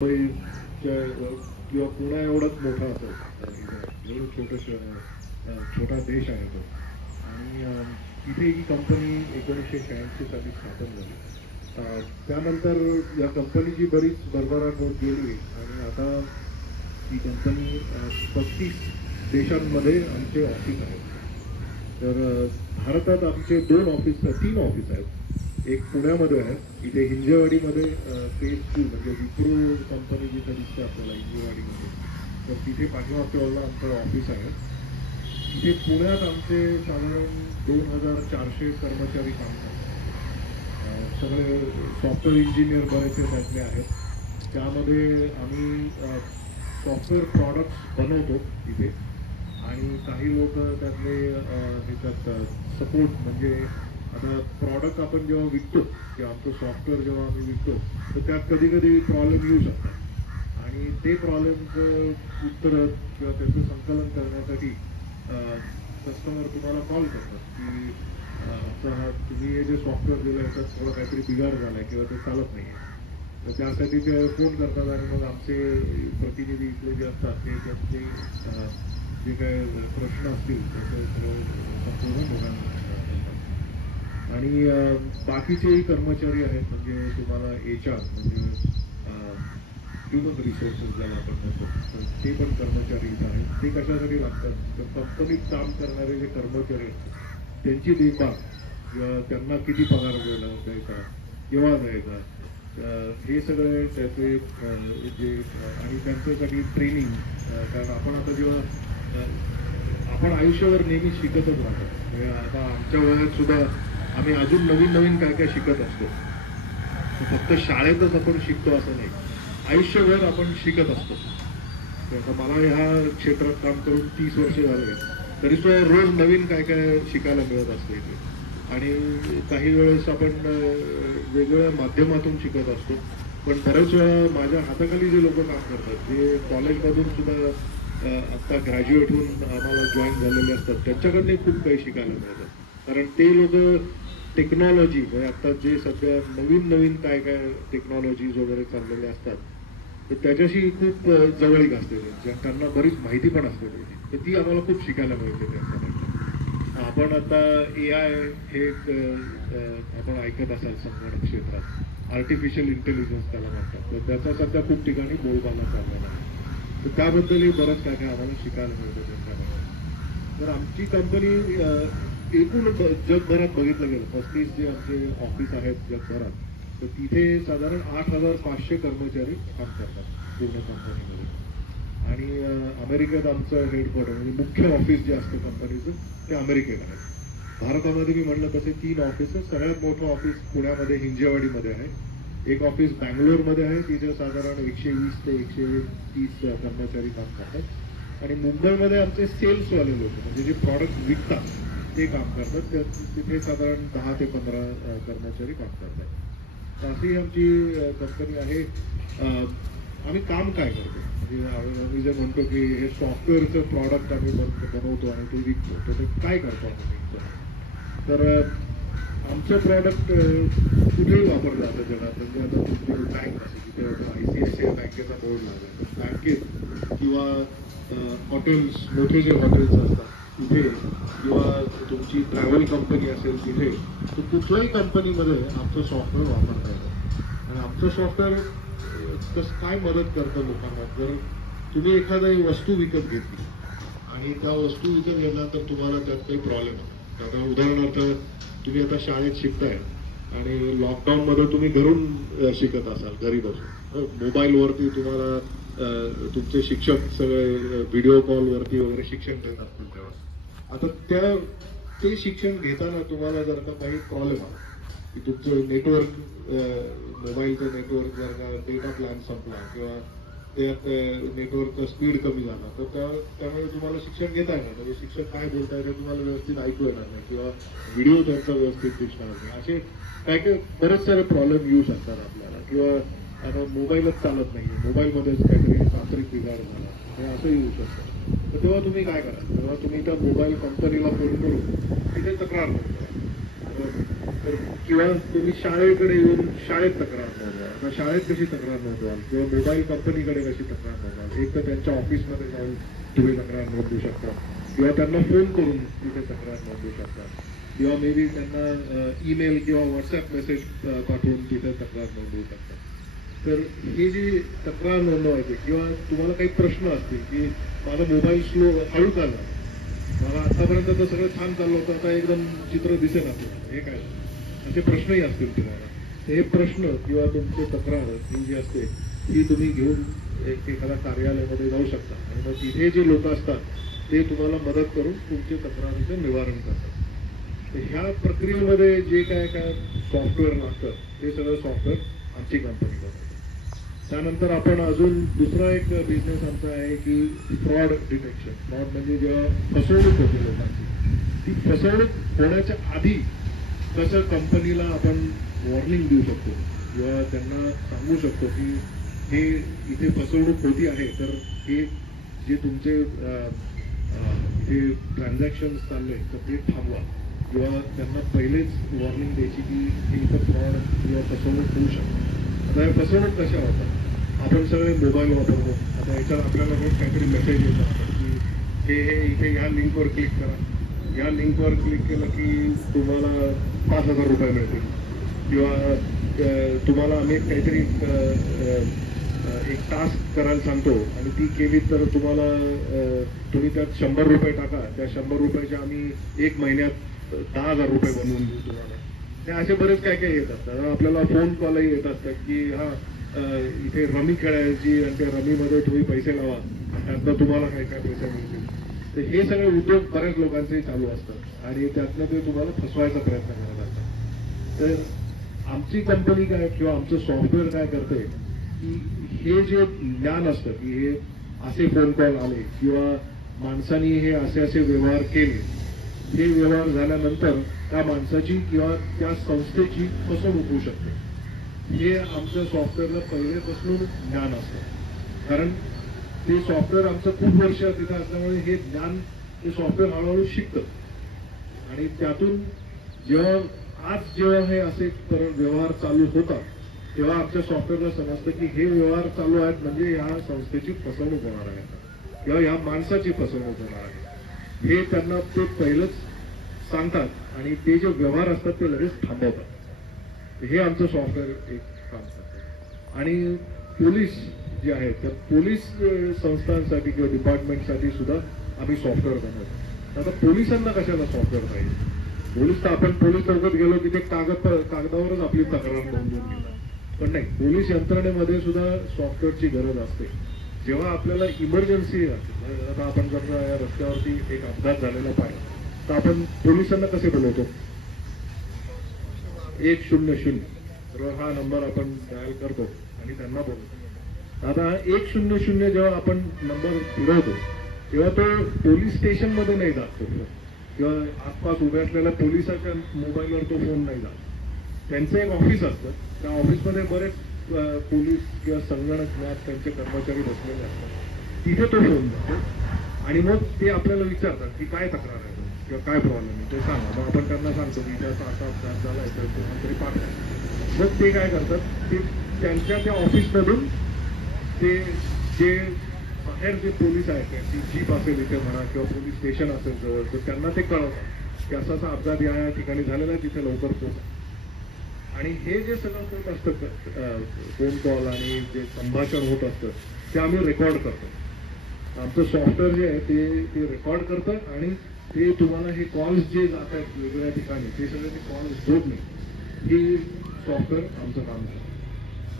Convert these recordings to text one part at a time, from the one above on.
किंवा पुणे एवढंच मोठा असेल, एवढं छोटा देश आहे तो. आणि तिथे ही कंपनी 1986 साली स्थापन झाली. त्यानंतर या कंपनीची बरीच भरभराट होत गेली आणि आता ही कंपनी 35 देशांमध्ये आमचे ऑफिस आहेत. तर भारतात आमचे 3 ऑफिस आहेत. एक पुण्यामध्ये आहे, इथे हिंजेवाडीमध्ये फेज 2 म्हणजे विप्रो कंपनी जिथे दिसते आपल्याला हिंजेवाडीमध्ये, तर तिथे पाठीमागच्या आमचं ऑफिस आहे. इथे पुण्यात आमचे साधारण 2400 कर्मचारी काम करतात. सगळे सॉफ्टवेअर इंजिनियर बरेचसे त्यातले आहेत. त्यामध्ये आम्ही सॉफ्टवेअर प्रॉडक्ट्स बनवतो इथे, आणि काही लोक त्यातले हे करतात सपोर्ट. म्हणजे आता प्रॉडक्ट आपण जेव्हा विकतो किंवा आमचं सॉफ्टवेअर जेव्हा आम्ही विकतो, तर त्यात कधी कधी प्रॉब्लेम येऊ शकतात, आणि ते प्रॉब्लेमचं उत्तर किंवा त्याचं संकलन करण्यासाठी कस्टमर तुम्हाला कॉल करतात की तुम्ही हे जे सॉफ्टवेअर दिलं याच्यात थोडं काहीतरी बिघाड झाला आहे किंवा ते चालत नाही आहे. तर त्यासाठी ते फोन करतात आणि मग आमचे प्रतिनिधी इथले जे असतात ते त्यांचे जे काय प्रश्न असतील त्याचं सगळं संपूर्ण लोकांना. आणि बाकीचेही कर्मचारी आहेत, म्हणजे तुम्हाला HR म्हणजे ह्युमन रिसोर्सेस ज्याला आपण म्हणतो, तर ते पण कर्मचारी इथं आहेत. ते कशासाठी लागतात, तर कंपनीत काम करणारे जे कर्मचारी असतात त्यांची देखभाल किंवा त्यांना किती पगार द्यायचा, केव्हा द्यायचा, हे सगळे त्याचे जे, आणि त्यांच्यासाठी ट्रेनिंग. कारण आपण आता जेव्हा आपण आयुष्यावर नेहमी शिकतच राहतो. म्हणजे आता आमच्या वयात सुद्धा आम्ही अजून नवीन नवीन काय काय शिकत असतो. फक्त शाळेतच आपण शिकतो असं नाही, आयुष्यभर आपण शिकत असतो. आता मला ह्या क्षेत्रात काम करून 30 वर्ष झाले, तरी सुद्धा रोज नवीन काय काय शिकायला मिळत असते इथे. आणि काही वेळेस आपण वेगवेगळ्या माध्यमातून शिकत असतो. पण बऱ्याच वेळा माझ्या हाताखाली जे लोक काम करतात, जे कॉलेजमधून सुद्धा आत्ता ग्रॅज्युएट होऊन आम्हाला जॉईन झालेले असतात, त्यांच्याकडनं खूप काही शिकायला मिळतं. कारण ते लोक टेक्नॉलॉजी म्हणजे आता जे सध्या नवीन नवीन काय काय टेक्नॉलॉजीज वगैरे चाललेले असतात, तर त्याच्याशी खूप जवळीक असते. त्यांना बरीच माहिती पण असते त्याची, तर ती आम्हाला खूप शिकायला मिळते त्यांच्याकडनं. आपण आता AI हे आपण ऐकत असाल संगणक क्षेत्रात, आर्टिफिशियल इंटेलिजन्स त्याला म्हणतात, तर त्याचा सध्या खूप ठिकाणी बोलबाला चाललेला आहे. तर त्याबद्दलही बरंच काय काय आम्हाला शिकायला मिळतं त्यांच्याकडनं. तर आमची कंपनी एकूण जगभरात बघितलं गेलं, 35 जे आमचे ऑफिस आहेत जगभरात, तर तिथे साधारण 8500 कर्मचारी काम करतात पूर्ण कंपनीमध्ये. आणि अमेरिकेत आमचं हेडक्वार्टर म्हणजे मुख्य ऑफिस जे असतं कंपनीचं ते अमेरिकेत आहे. भारतामध्ये मी म्हणलं तसे 3 ऑफिसेस. सगळ्यात मोठं ऑफिस पुण्यामध्ये हिंजेवाडीमध्ये आहे. एक ऑफिस बँगलोरमध्ये आहे, तिथे साधारण 120 ते 130 कर्मचारी काम करतात. आणि मुंबईमध्ये आमचे सेल्सवाले लोक म्हणजे जे प्रॉडक्ट विकतात ते काम करतात, तिथे साधारण 10 ते 15 कर्मचारी काम करतात. तर अशी आमची कंपनी आहे. आम्ही काम काय करतो, म्हणजे आम्ही जे म्हणतो की हे सॉफ्टवेअरचं प्रॉडक्ट आम्ही बनवतो आणि ते विकतो, तर ते काय करतो आम्ही. तर आमचं प्रॉडक्ट कुठेही वापरलं जातं जगात. म्हणजे आता तुमची बँक असेल, तिथे ICICI बँकेचा बोर्ड लागला, बँकेत किंवा हॉटेल्स, मोठे जे हॉटेल्स असतात तिथे, किंवा तुमची ट्रॅव्हल कंपनी असेल तिथे, तर कुठल्याही कंपनीमध्ये आमचं सॉफ्टवेअर वापरता येतं. आणि आमचं सॉफ्टवेअर कसं काय मदत करतं लोकांना. जर तुम्ही एखादी वस्तू विकत घेतली आणि त्या वस्तू विकत घेतल्या तर तुम्हाला त्यात काही प्रॉब्लेम होतो. आता उदाहरणार्थ तुम्ही आता शाळेत शिकताय आणि लॉकडाऊनमध्ये तुम्ही घरून शिकत असाल, घरी बसून मोबाईलवरती तुम्हाला तुमचे शिक्षक सगळे व्हिडिओ कॉलवरती वगैरे शिक्षण देत असतील तेव्हा. आता ते शिक्षण घेताना तुम्हाला जर का काही प्रॉब्लेम आला की तुमचं नेटवर्क, मोबाईलचं नेटवर्क जर का डेटा प्लॅन संपला किंवा त्यात नेटवर्कचा स्पीड कमी झाला, तर त्यामुळे तुम्हाला शिक्षण घेता येणार नाही. शिक्षक काय बोलताय ते तुम्हाला व्यवस्थित ऐकू येणार नाही किंवा व्हिडिओ त्यांचा व्यवस्थित दिसणार नाही. असे काय काय बरेच सारे प्रॉब्लेम येऊ शकतात आपल्याला. किंवा आता मोबाईलच चालत नाही, मोबाईलमध्येच काहीतरी तांत्रिक बिघाड झाला, हे असंही होऊ शकतं. तर तेव्हा तुम्ही काय करा, तेव्हा तुम्ही त्या मोबाईल कंपनीला फोन करून तिथे तक्रार नोंदवा. तर किंवा तुम्ही शाळेकडे येऊन शाळेत तक्रार नोंदवा. आता शाळेत कशी तक्रार नोंदवाल किंवा मोबाईल कंपनीकडे कशी तक्रार नोंदवाल? एक तर त्यांच्या ऑफिसमध्ये जाऊन तुम्ही तक्रार नोंदवू शकता किंवा त्यांना फोन करून तिथे तक्रार नोंदवू शकता किंवा मे बी त्यांना ईमेल किंवा व्हॉट्सअप मेसेज पाठवून तिथे तक्रार नोंदवू शकता. तर ही जी तक्रार नोंदवायची किंवा तुम्हाला काही प्रश्न असतील की माझा मोबाईल स्लो हळू चालला, मला आतापर्यंत तर सगळं छान चाललं होतं, आता एकदम चित्र दिसेल आपल्याला, हे काय, असे प्रश्नही असतील तुम्हाला. हे प्रश्न किंवा तुमची तक्रार ही जी असते ही तुम्ही घेऊन एखाद्या कार्यालयामध्ये जाऊ शकता आणि मग तिथे जे लोक असतात ते तुम्हाला मदत करून तुमचे तक्रारीचं निवारण करतात. तर ह्या प्रक्रियेमध्ये जे काय सॉफ्टवेअर लागतं ते सगळं सॉफ्टवेअर आमची कंपनी करते. त्यानंतर आपण अजून दुसरा एक बिझनेस आमचा आहे की फ्रॉड डिटेक्शन. फ्रॉड म्हणजे जेव्हा फसवणूक होते लोकांची, ती फसवणूक होण्याच्या आधी कसं कंपनीला आपण वॉर्निंग देऊ शकतो किंवा त्यांना सांगू शकतो की हे इथे फसवणूक होती आहे, तर हे जे तुमचे जे ट्रान्झॅक्शन्स चालले तर ते थांबवा किंवा त्यांना पहिलेच वॉर्निंग द्यायची की हे इथं फ्रॉड किंवा फसवणूक होऊ शकते. आता हे फसवणूक कशा होतात? आपण सगळे मोबाईल वापरतो. आता याच्यात आपल्याला रोज काहीतरी मेसेज येतात की हे इथे ह्या लिंकवर क्लिक करा, या लिंकवर क्लिक केलं की तुम्हाला 5,000 रुपये मिळतील किंवा तुम्हाला आम्ही काहीतरी एक टास्क करायला सांगतो आणि ती केली तर तुम्हाला तुम्ही त्यात 100 रुपये टाका, त्या 100 रुपयाचे आम्ही 1 महिन्यात 10,000 रुपये बनवून देऊ तुम्हाला. ते असे बरेच काय काय येत असतात. आपल्याला फोन कॉलही येत असतात की हा इथे रमी खेळायची आणि त्या रमीमध्ये तुम्ही पैसे लावा, त्यातनं तुम्हाला काय काय पैसे मिळतील. तर हे सगळे उद्योग बऱ्याच लोकांचे चालू असतात आणि त्यातनं ते तुम्हाला फसवायचा प्रयत्न करत असतात. तर आमची कंपनी काय किंवा आमचं सॉफ्टवेअर काय करते की हे जे ज्ञान असतं की हे असे फोन कॉल आले किंवा माणसाने हे असे असे व्यवहार केले, हे व्यवहार झाल्यानंतर त्या माणसाची किंवा त्या संस्थेची फसवणूक होऊ शकते, हे आमच्या सॉफ्टवेअरला पहिल्यापासून ज्ञान असतं. कारण ते सॉफ्टवेअर आमचं खूप वर्ष तिथं असल्यामुळे हे ज्ञान ते सॉफ्टवेअर हळूहळू शिकतं आणि त्यातून जेव्हा हे असे व्यवहार चालू होतात तेव्हा आमच्या सॉफ्टवेअरला समजतं की हे व्यवहार चालू आहेत म्हणजे ह्या संस्थेची फसवणूक होणार आहे किंवा ह्या माणसाची फसवणूक होणार आहे, हे त्यांना ते पहिलंच सांगतात आणि ते जे व्यवहार असतात ते लगेच थांबवतात. हे आमचं सॉफ्टवेअर एक काम करतं. आणि पोलीस जे आहेत तर पोलीस संस्थांसाठी किंवा डिपार्टमेंटसाठी सुद्धा आम्ही सॉफ्टवेअर बनवतो. आता पोलिसांना कशाला सॉफ्टवेअर पाहिजे? पोलीस तर आपण पोलीस चौकात गेलो की ते कागदावरच आपली तक्रार नोंदवून घेतात, पण नाही, पोलीस यंत्रणेमध्ये सुद्धा सॉफ्टवेअरची गरज असते. जेव्हा आपल्याला इमर्जन्सी असते, आता आपण जर या रस्त्यावरती एक अपघात झालेला पाहिजे तर आपण पोलिसांना कसे बोलवतो? 100 तर हा नंबर आपण डायल करतो आणि त्यांना बोलवतो. आता 100 जेव्हा आपण नंबर फिरवतो तेव्हा तो पोलीस स्टेशनमध्ये नाही जात किंवा आसपास उभे असलेल्या पोलिसाच्या मोबाईलवर तो फोन नाही जात. त्यांचं एक ऑफिस असतं, त्या ऑफिसमध्ये बरेच पोलीस किंवा संगणक त्यांचे कर्मचारी बसलेले असतात, तिथे तो फोन जातो आणि मग ते आपल्याला विचारतात की काय तक्रार आहे किंवा काय प्रॉब्लेम आहे ते सांगा. मग आपण त्यांना सांगतो की त्याचा असा अपघात झाला आहे तर कोणतरी पाठवा. मग ते काय करतात, ते त्यांच्या त्या ऑफिसमधून ते जे बाहेर जे पोलीस आहेत त्यांची जीप असेल इथे म्हणा किंवा पोलीस स्टेशन असेल जवळ, तर त्यांना ते कळवतात की असा असा अपघात या ठिकाणी झालेला आहे, तिथे लवकर पोहोचा. आणि हे जे सगळं होत असतं फोन कॉल आणि जे संभाषण होत असतं ते आम्ही रेकॉर्ड करतो. आमचं सॉफ्टवेअर जे आहे ते रेकॉर्ड करतं आणि ते तुम्हाला हे कॉल्स जे जात आहेत वेगवेगळ्या ठिकाणी ते सगळे ते कॉल्स होत नाही, हे सॉफ्टवेअर आमचं काम करतं.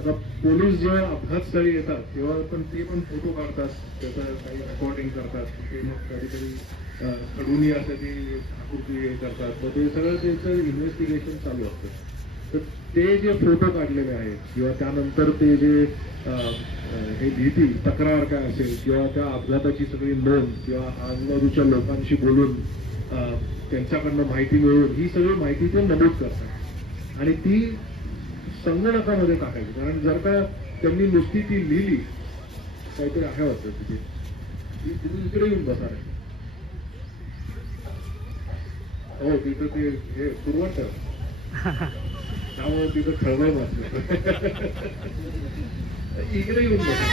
आता पोलीस जेव्हा अपघातस्थळी येतात तेव्हा ते पण फोटो काढतात, त्याचं काही रेकॉर्डिंग करतात, ते मग कधीतरी खडूनी असं ती आकृती हे करतात, मग ते सगळं त्यांचं इन्व्हेस्टिगेशन चालू असतं. तर ते जे फोटो काढलेले आहेत किंवा त्यानंतर ते जे हे भीती तक्रार काय असेल किंवा त्या अपघाताची सगळी नोंद किंवा आजूबाजूच्या लोकांशी बोलून त्यांच्याकडनं माहिती मिळवून ही सगळी माहिती ते नमूद करतात आणि ती संगणकामध्ये टाकायची. कारण जर का त्यांनी नुसती ती लिहिली, काहीतरी आहे वाटतं तिथे, तुम्ही इकडे येऊन बसा रे, हो तिथं ते हे सुरुवात आहे त्यामुळे तिथं खळबळ वाचलं. इकडे येऊन बघा.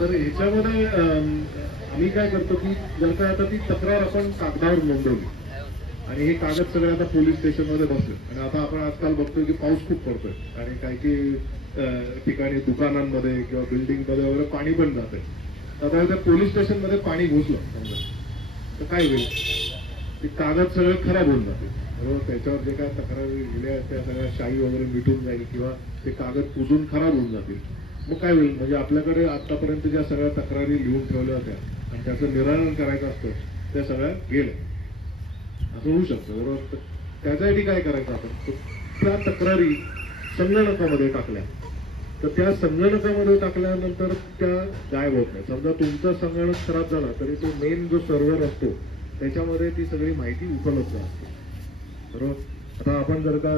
तर ह्याच्यामध्ये आम्ही काय करतो की जर का आता ती तक्रार आपण कागदावर नोंदवली आणि हे कागद सगळे आता पोलीस स्टेशनमध्ये बसले आणि आता आपण आजकाल बघतोय की पाऊस खूप पडतोय आणि काही काही ठिकाणी दुकानांमध्ये किंवा बिल्डिंगमध्ये वगैरे पाणी पण जातंय. आता त्या पोलीस स्टेशनमध्ये पाणी घुसलं समजा तर काय होईल, ते कागद सगळे खराब होऊन जातील बरोबर. त्याच्यावर जे काय तक्रारी लिहिल्या आहेत त्या सगळ्या शाई वगैरे मिटून जाईल किंवा ते कागद कुजून खराब होऊन जातील. मग काय होईल, म्हणजे आपल्याकडे आतापर्यंत ज्या सगळ्या तक्रारी लिहून ठेवल्या होत्या आणि त्याचं निराकरण करायचं असतं त्या सगळ्या गेल्या, असं होऊ शकतं बरोबर. त्याच्यासाठी काय करायचं आपण, त्या तक्रारी संगणकामध्ये टाकल्या तर त्या संगणकामध्ये टाकल्यानंतर त्या गायब होत नाही. समजा तुमचा संगणक खराब झाला तरी तो मेन जो सर्व्हर असतो त्याच्यामध्ये ती सगळी माहिती उपलब्ध असते बरोबर. आता आपण जर का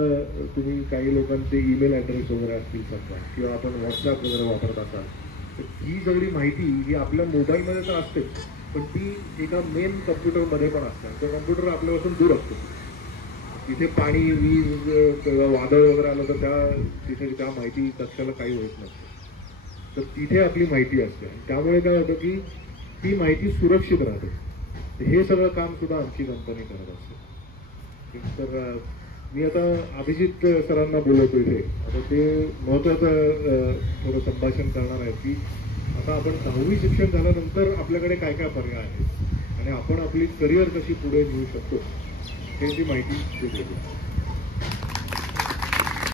तुम्ही काही लोकांचे ईमेल ॲड्रेस वगैरे असतील समजा किंवा आपण व्हॉट्सॲप वगैरे वापरत असाल तर ही सगळी माहिती ही आपल्या मोबाईलमध्ये तर असतेच पण ती एका मेन कम्प्युटरमध्ये पण असते. तो कम्प्युटर आपल्यापासून दूर असतो. तिथे पाणी वीज किंवा वादळ वगैरे आलं तर तिथे त्या माहिती कक्षाला काही होत नसतं. तर तिथे आपली माहिती असते आणि त्यामुळे काय होतं की ती माहिती सुरक्षित राहते. हे सगळं काम सुद्धा आमची कंपनी करत असते. तर मी आता अभिजित सरांना बोलवतो इथे. आता ते महत्वाचं थोडं संभाषण करणार आहे की आता आपण 10वी शिक्षण झाल्यानंतर आपल्याकडे काय काय पर्याय आहेत आणि आपण आपली करिअर कशी पुढे नेऊ शकतो याची माहिती देतो.